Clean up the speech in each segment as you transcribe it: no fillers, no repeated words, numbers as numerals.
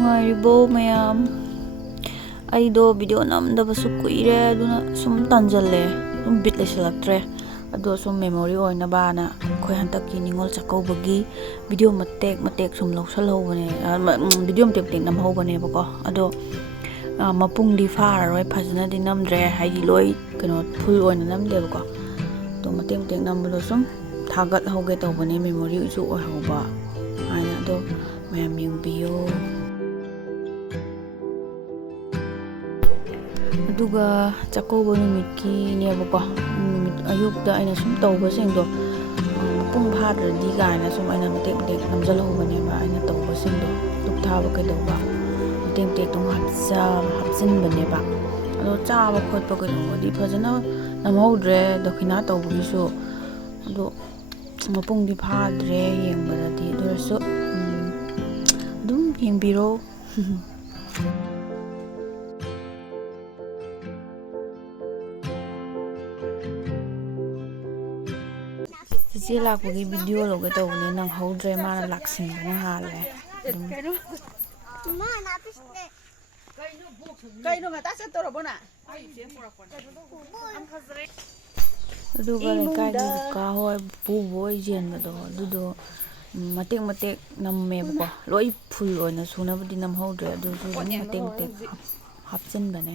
ꯅꯨꯡꯉꯥꯏꯔꯤꯕꯣ ꯃꯌꯥꯝ ꯑꯩꯗꯣ ꯚꯤꯗꯤꯑꯣ ꯅꯝꯗꯕꯁꯨ ꯀꯨꯏꯔꯦ ꯑꯗꯨꯅ ꯁꯨꯝ ꯇꯟꯖꯜꯂꯦ ꯁꯨꯝ ꯕꯤꯠ ꯂꯩꯁꯜꯂꯛꯇ꯭ꯔꯦ ꯑꯗꯣ ꯁꯨꯝ ꯃꯦꯃꯣꯔꯤ ꯑꯣꯏꯅꯕꯅ ꯑꯩꯈꯣꯏ ꯍꯟꯗꯛꯀꯤ ꯅꯤꯡꯉꯣꯜ ꯆꯥꯛꯀꯧꯕꯒꯤ ꯚꯤꯗꯤꯑꯣ ꯃꯇꯦꯛ ꯁꯨꯝ ꯂꯧꯁꯜꯍꯧꯕꯅꯦ ꯚꯤꯗꯤꯑꯣ ꯃꯇꯦꯛ ꯅꯝꯍꯧꯕꯅꯦꯕꯀꯣ ꯑꯗꯣ ꯃꯄꯨꯡꯗꯤ ꯐꯥꯔꯔꯣꯏ ꯐꯖꯅꯗꯤ ꯅꯝꯗ꯭ꯔꯦ ꯍꯥꯏꯗꯤ ꯂꯣꯏ ꯐꯨꯜ ꯑꯣꯏꯅ ꯅꯝꯗꯦꯕꯀꯣ ꯑꯗꯣ ꯃꯇꯦꯛ ꯅꯝꯕꯗꯣ ꯁꯨꯝ ꯊꯥꯒꯠꯍꯧꯒꯦ ꯇꯧꯕꯅꯦ ꯃꯦꯃꯣꯔꯤꯁꯨ ꯑꯣꯏꯍꯧꯕ ꯍꯥꯏꯅ ꯑꯗꯣ ꯃꯌꯥꯝ ꯌꯦꯡꯕꯤꯌꯣ ꯑꯗꯨꯒ ꯆꯥꯛꯀꯧꯕ ꯅꯨꯃꯤꯠꯀꯤꯅꯦꯕꯀꯣ ꯅꯨꯃꯤꯠ ꯑꯌꯨꯛꯇ ꯑꯩꯅ ꯁꯨꯝ ꯇꯧꯕꯁꯤꯡꯗꯣ ꯃꯄꯨꯡ ꯐꯥꯗ꯭ꯔꯗꯤ ꯀꯥꯏꯅ ꯁꯨꯝ ꯑꯩꯅ ꯃꯇꯦꯛ ꯅꯝꯖꯜꯍꯧꯕꯅꯦꯕ ꯑꯩꯅ ꯇꯧꯕꯁꯤꯡꯗꯣ ꯗꯨꯛ ꯊꯥꯕ ꯀꯩꯗꯧꯕ ꯃꯇꯦꯛ ꯑꯗꯨꯝ ꯍꯥꯞꯆꯤꯟꯕꯅꯦꯕ ꯑꯗꯣ ꯆꯥꯕ ꯈꯣꯠꯄ ꯀꯩꯗꯧꯕꯗꯤ ꯐꯖꯅ ꯅꯝꯍꯧꯗ꯭ꯔꯦ ꯗꯈꯤꯅꯥ ꯇꯧꯕꯒꯤꯁꯨ ꯑꯗꯣ ꯃꯄꯨꯡꯗꯤ ꯐꯥꯗ꯭ꯔꯦ ꯌꯦꯡꯕꯗꯗꯤ ꯑꯗꯨ ꯑꯣꯏꯔꯁꯨ ꯑꯗꯨꯝ ꯌꯦꯡꯕꯤꯔꯣ ꯆꯤꯆꯦ ꯂꯥꯛꯄꯒꯤ ꯚꯤꯗꯤꯑꯣ ꯂꯧꯒꯦ ꯇꯧꯕꯅꯦ ꯅꯪꯍꯧꯗ꯭ꯔꯦ ꯃꯥꯅ ꯂꯥꯛꯁꯤꯟꯕꯅ ꯍꯥꯜꯂꯦ ꯑꯗꯨꯝ ꯀꯩꯅꯣ ꯉꯇꯥ ꯆꯠꯇꯧꯔꯕꯣꯅ ꯑꯗꯨꯒ ꯂꯩꯀꯥꯏꯒꯤ ꯀꯀꯥ ꯍꯣꯏ ꯄꯨꯕ ꯍꯣꯏ ꯌꯦꯟꯕꯗꯣ ꯑꯗꯨꯗꯣ ꯃꯇꯦꯛ ꯅꯝꯃꯦꯕꯀꯣ ꯂꯣꯏ ꯐꯨꯜ ꯑꯣꯏꯅ ꯁꯨꯅꯕꯗꯤ ꯅꯝꯍꯧꯗ꯭ꯔꯦ ꯑꯗꯨꯁꯨ ꯑꯗꯨꯝ ꯃꯇꯦꯛ ꯍꯥꯞꯆꯤꯟꯕꯅꯦ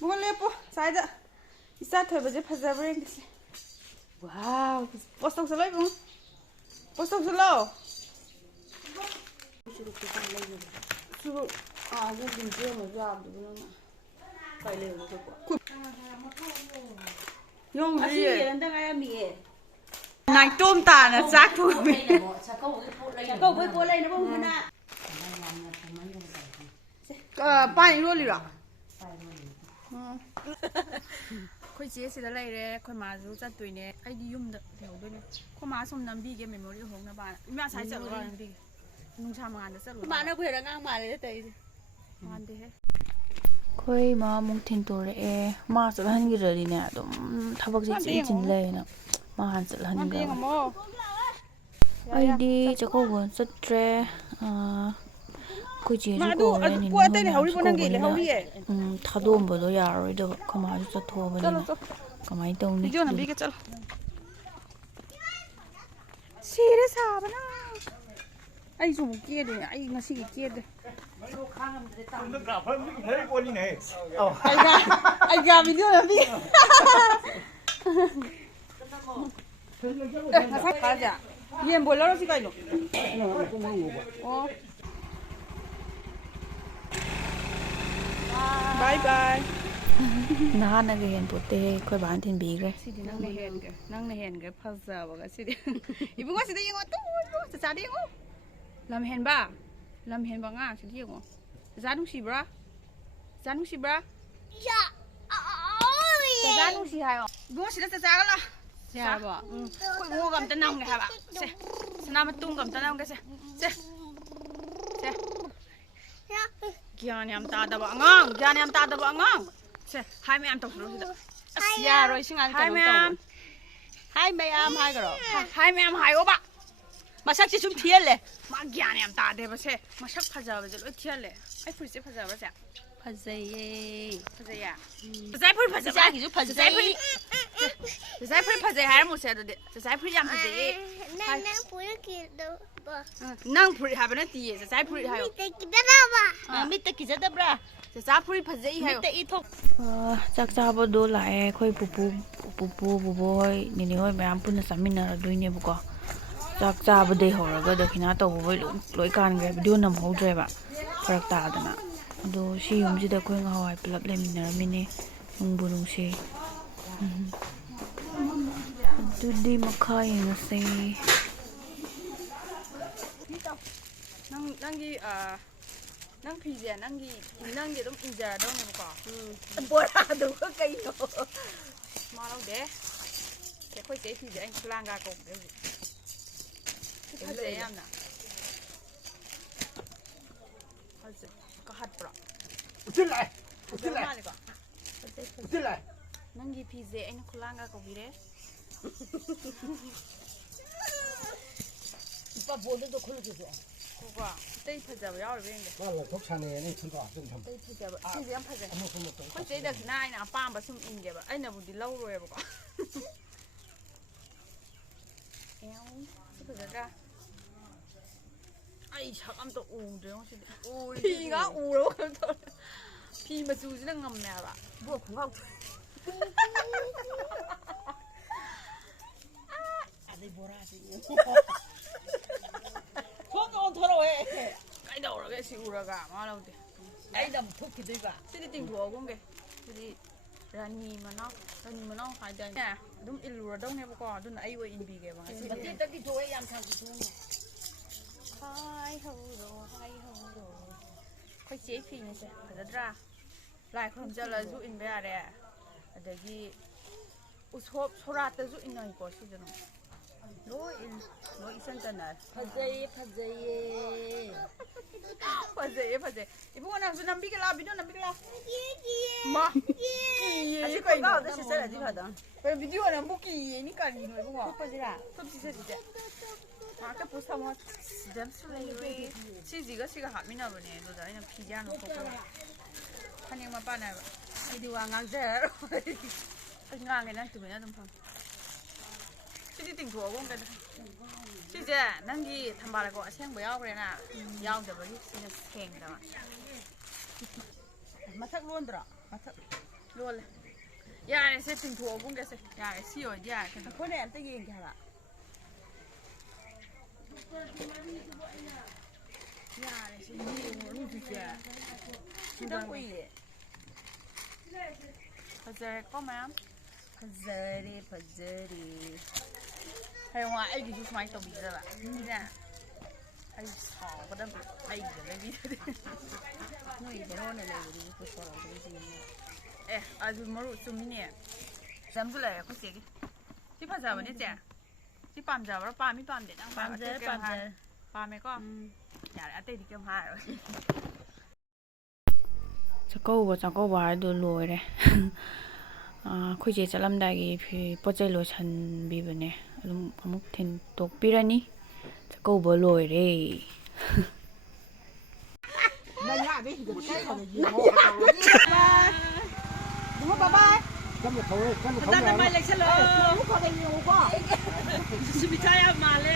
ꯃꯨꯡ ꯂꯦꯞꯄꯣ ꯁ꯭ꯋꯥꯏꯗ ꯏꯆꯥ ꯊꯣꯏꯕꯁꯦ ꯐꯖꯕ꯭ꯔꯥ ꯌꯦꯡꯒꯦꯁꯦ ꯋꯥꯎ ꯄꯣꯁ ꯇꯧꯁꯜꯂꯣ ꯏꯕꯨꯡ ꯄꯣꯁ ꯇꯧꯁꯜꯂꯣ ꯅꯥꯏꯇꯣꯝ ꯇꯥꯅ ꯆꯥꯛ ꯊꯣꯡꯉꯦ ꯆꯥꯛꯀꯧꯕꯩ ꯄꯣꯠ ꯂꯩꯅꯕ ꯍꯨꯟꯅ ꯄꯥꯟ ꯏꯔꯣꯜꯂꯤꯔꯣ ꯑꯩꯈꯣꯏ ꯆꯦ ꯁꯤꯗ ꯂꯩꯔꯦ ꯑꯩꯈꯣꯏ ꯃꯥꯁꯨ ꯆꯠꯇꯣꯏꯅꯦ ꯑꯩꯗꯤ ꯌꯨꯝꯗ ꯂꯩꯍꯧꯗꯣꯏꯅꯦ ꯑꯩꯈꯣꯏ ꯃꯥ ꯁꯨꯝ ꯅꯝꯕꯤꯒꯦ ꯃꯦꯃꯣꯔꯤ ꯍꯧꯅꯕꯅ ꯏꯃꯥ ꯁꯥꯏ ꯆꯠꯂꯨꯔ ꯅꯝꯕꯤꯒꯦ ꯅꯨꯡꯁꯥ ꯃꯉꯥꯟꯗ ꯆꯠꯂꯨꯔ ꯃꯥꯅꯕꯨ ꯍꯦꯟꯅ ꯑꯉꯥꯡ ꯃꯥꯜꯂꯦꯗ ꯇꯧꯔꯤꯁꯦ ꯃꯥꯟꯗꯦꯍꯦ ꯑꯩꯈꯣꯏ ꯃꯥ ꯑꯃꯨꯛ ꯊꯤꯟꯇꯣꯔꯛꯑꯦ ꯃꯥ ꯆꯠꯍꯟꯈꯤꯗ꯭ꯔꯗꯤꯅꯦ ꯑꯗꯨꯝ ꯊꯕꯛꯁꯦ ꯆꯤꯟ ꯂꯩꯌꯦꯅ ꯃꯥ ꯍꯥꯟꯅ ꯆꯠꯍꯟꯈ꯭ꯔꯕꯅꯦ ꯑꯩꯗꯤ ꯆꯥꯛꯀꯧꯕ ꯆꯠꯇ꯭ꯔꯦ ꯑꯩꯈꯣꯏ ꯆꯦꯁꯨ ꯀꯧꯔꯦ ꯅꯤꯅꯤ ꯍꯣꯏ ꯃꯌꯥꯝꯁꯨ ꯀꯧꯕꯅꯤꯅ ꯊꯥꯗꯣꯛꯑꯝꯕꯗꯣ ꯌꯥꯔꯔꯣꯏꯗꯕ ꯑꯩꯈꯣꯏ ꯃꯥꯁꯨ ꯆꯠꯊꯣꯛꯑꯕꯅꯤꯅ ꯀꯃꯥꯏꯅ ꯇꯧꯅꯤ ꯅꯝꯕꯤꯒꯦ ꯆꯠꯂꯣ ꯁꯤꯔꯦ ꯁꯥꯕꯅ ꯑꯩꯁꯨ ꯑꯃꯨꯛ ꯀꯦꯗꯣꯏꯅꯦ ꯑꯩ ꯉꯁꯤꯒꯤ ꯀꯦꯗꯦ ꯑꯩꯒ ꯚꯤꯗꯤꯑꯣ ꯅꯝꯕꯤ ꯌꯦꯟ ꯕꯣꯏꯂꯔ ꯁꯤ ꯀꯩꯅꯣ ꯑꯣ ꯕꯥꯏ ꯕꯥꯏ ꯅꯍꯥꯟꯅꯒ ꯍꯦꯟ ꯄꯣꯠꯇꯦꯍꯦ ꯑꯩꯈꯣꯏ ꯕꯥꯅ ꯊꯤꯟꯕꯤꯈ꯭ꯔꯦ ꯁꯤꯗꯤ ꯅꯪꯅ ꯍꯦꯟꯒ꯭ꯔꯦ ꯐꯖꯕꯒ ꯁꯤꯗꯤ ꯏꯕꯨꯡꯉꯣ ꯁꯤꯗ ꯌꯦꯡꯉꯣ ꯆꯥꯆꯥꯗ ꯌꯦꯡꯉꯣ ꯂꯝ ꯍꯦꯟꯕ ꯑꯉꯥꯡ ꯁꯤꯗ ꯌꯦꯡꯉꯣ ꯆꯥꯆꯥ ꯅꯨꯡꯁꯤꯕ꯭ꯔꯥ ꯆꯥꯆꯥ ꯅꯨꯡꯁꯤ ꯍꯥꯏꯌꯣ ꯏꯕꯨꯡꯉꯣ ꯁꯤꯗ ꯆꯥꯆꯥꯒ ꯂꯥꯛ ꯌꯥꯔꯕꯣ ꯑꯩꯈꯣꯏ ꯏꯕꯨꯡꯉꯣꯒ ꯑꯝꯇ ꯅꯝꯒꯦ ꯍꯥꯏꯕ ꯁꯦ ꯁꯅꯥ ꯃꯇꯨꯝꯒ ꯑꯝꯇ ꯅꯝꯒꯦ ꯁꯦ ꯒ꯭ꯌꯥꯟ ꯌꯥꯝ ꯇꯥꯗꯕ ꯑꯉꯥꯡ ꯁꯦ ꯍꯥꯏ ꯃꯌꯥꯝ ꯇꯧꯁꯜꯂꯣ ꯁꯤꯗ ꯑꯁ ꯌꯥꯔꯣꯏ ꯁꯤꯉꯥꯡ ꯀꯩꯅꯣ ꯇꯧꯕ ꯍꯥꯏ ꯃꯌꯥꯝ ꯍꯥꯏꯒ꯭ꯔꯣ ꯍꯥꯏ ꯃꯌꯥꯝ ꯍꯥꯏꯌꯣꯕ ꯃꯁꯛꯁꯤ ꯁꯨꯝ ꯊꯤꯍꯜꯂꯦ ꯃꯥ ꯒ꯭ꯌꯥꯟ ꯌꯥꯝ ꯇꯥꯗꯦꯕ ꯁꯦ ꯃꯁꯛ ꯐꯖꯕꯁꯦ ꯂꯣꯏ ꯊꯤꯍꯜꯂꯦ ꯑꯩ ꯐꯨꯔꯤꯠꯁꯦ ꯐꯖꯕ꯭ꯔꯥ ꯁꯦ ꯐꯖꯩꯌꯦ ꯆꯥꯆꯥ ꯐꯨꯔꯤꯠ ꯐꯖꯕ ꯆꯥꯆꯥꯒꯤꯁꯨ ꯐꯖꯩ ꯆꯥꯆꯥ ꯐꯨꯔꯤꯠ ꯐꯖꯩ ꯍꯥꯏꯔꯝꯃꯨꯁꯦ ꯑꯗꯨꯗꯤ ꯆꯥꯆꯥ ꯐꯨꯔꯤꯠ ꯌꯥꯝ ꯐꯖꯩꯌꯦ ꯅꯪ ꯐꯨꯔꯤꯠ ꯀꯤꯗꯕ ꯅꯪ ꯐꯨꯔꯤꯠ ꯍꯥꯏꯕ ꯅꯠꯇꯤꯌꯦ ꯆꯥꯆꯥ ꯐꯨꯔꯤꯠ ꯍꯥꯏꯌꯣ ꯃꯤꯠꯇ ꯀꯤꯖꯗꯕ꯭ꯔꯥ ꯆꯥꯆꯥ ꯐꯨꯔꯤꯠ ꯐꯖꯩ ꯍꯥꯏꯌꯣ ꯃꯤꯠꯇ ꯏ ꯊꯣꯛ ꯆꯥꯛ ꯆꯥꯕꯗꯣ ꯂꯥꯛꯑꯦ ꯑꯩꯈꯣꯏ ꯄꯨꯄꯨ ꯕꯨꯕꯣꯛ ꯍꯣꯏ ꯅꯤꯅꯦ ꯍꯣꯏ ꯃꯌꯥꯝ ꯄꯨꯟꯅ ꯆꯥꯃꯤꯟꯅꯔꯗꯣꯏꯅꯦꯕꯀꯣ ꯆꯥꯛ ꯆꯥꯕꯗꯩ ꯍꯧꯔꯒ ꯗꯈꯤꯅꯥ ꯇꯧꯕꯈꯣꯏ ꯂꯣꯏ ꯀꯥꯟꯈ꯭ꯔꯦ ꯚꯤꯗꯤꯑꯣ ꯅꯝꯍꯧꯗ꯭ꯔꯦꯕ ꯐꯔꯛ ꯇꯥꯗꯅ ꯑꯗꯣ ꯁꯤ ꯌꯨꯝꯁꯤꯗ ꯑꯩꯈꯣꯏ ꯉꯍꯥꯟꯋꯥꯏ ꯄꯨꯂꯞ ꯂꯩꯃꯤꯟꯅꯔꯝꯃꯤꯅꯦ ꯅꯨꯡꯕꯨ ꯅꯨꯡꯁꯤ ꯑꯗꯨꯗꯤ ꯃꯈꯥ ꯌꯦꯡꯉꯁꯦ ꯅꯪ ꯐꯤꯁꯦ ꯅꯪꯒꯤ ꯑꯗꯨꯝ ꯏꯟꯖꯔꯗꯧꯅꯦꯕꯀꯣ ꯕꯣꯔꯥꯗꯨꯒ ꯀꯩꯅꯣ ꯃꯥ ꯂꯧꯗꯦ ꯑꯩꯈꯣꯏ ꯆꯦ ꯐꯤꯁꯦ ꯑꯩꯅ ꯈꯨꯂꯥꯡꯒ ꯀꯧꯕ꯭ꯔꯦ ꯍꯧꯖꯤꯛ ꯐꯖꯩ ꯌꯥꯝꯅ ꯀꯍꯠꯄ꯭ꯔꯣ ꯅꯪꯒꯤ ꯐꯤꯁꯦ ꯑꯩꯅ ꯈꯨꯂꯥꯡꯒ ꯀꯧꯕꯤꯔꯦ 그거 떼이 파자고 야를 왠게 나는 독산에 친구가 좀 좀. 떼이 파자고 신기한 파자 아무 소모 좀. 콘 떼이다 나이나 아빠가 숨 인게 봐 아이나 부디 라우로 해 보고 에옹 그거가 아이 잠깐 또 우드 혹시 피가 우로 또 피 마주지는 감매 알아 뭐 공각 아니 뭐라지 손도 더러워해 까이다 오라게 시우라가 말아오대 아이담 토끼도 이봐 시리팅 두어공게 시리 라니 만ao 하이다 좀 일루라동 해보고 눈 아이고 인비게 봐 맞지 딱히 좋아해 양상도 좋은 하이 호로ค่อยเสียฟรีนี่จ้ะแต่ดราหลายคนจะละจุอินไปอะไรadagi usop sorat ju inai ko su jano no isan jana 파제이 paje ibu nang su nambi ke la video nambi ke la ma ki 아직 ko 건가 어디 시설에 집하다 pe video nang bu ki ni kan ni no ibu ma 퍼지라 top si se je ma ka post ma dam su le re si ji ga si ga ha mi na ba ne do da ina pi ja no ko ko 하닝 마 빠나 이리 왕강제 ngang cái này tụi mình đã đâm phòng chị đi tỉnh thua cũng cái chị chứ năng đi tham bà lại gọi xem bữa ao cái nào ao được với chị là kèn đó 마탁 루언더라 마탁 luônเลยya này sẽ tỉnh thua cũng cái gì ya này xí rồi ya cái 코네 안 뜨게 얘기 하라 ya này sẽ nhiều luôn chị chứ 시동 꼬이에 bây giờ có mà 퍼제리 hay ngoài ai đi chú máy tàu bị ra là như nè ai sò có đâm ai giờ lấy đi 누이 대로네 우리 그거 그러지 에 아주 머루 좀 미네 잠들래 그 새끼 이 파자 뭐지 쟤? 이 밤자 봐 밤이 밤데 당 밤제 밤에 거 야, 아떼 디겸 하요 จะกู้บ่จะกู้บ่ให้ดูรวยเลยคุยเจจะลำได้กี่พี่ปัจจัยรวยชันบีบเนี่ยอมุกเทนตกปีระนี่จะกู้บ่รวยเลย 나야 왜 이거 차이가 이거 뭐 봐봐 Cắm một thấu, cắm một thấu 나는 nào. 말 렉처럼 거 되는 거 봐. 수비 차야 말래.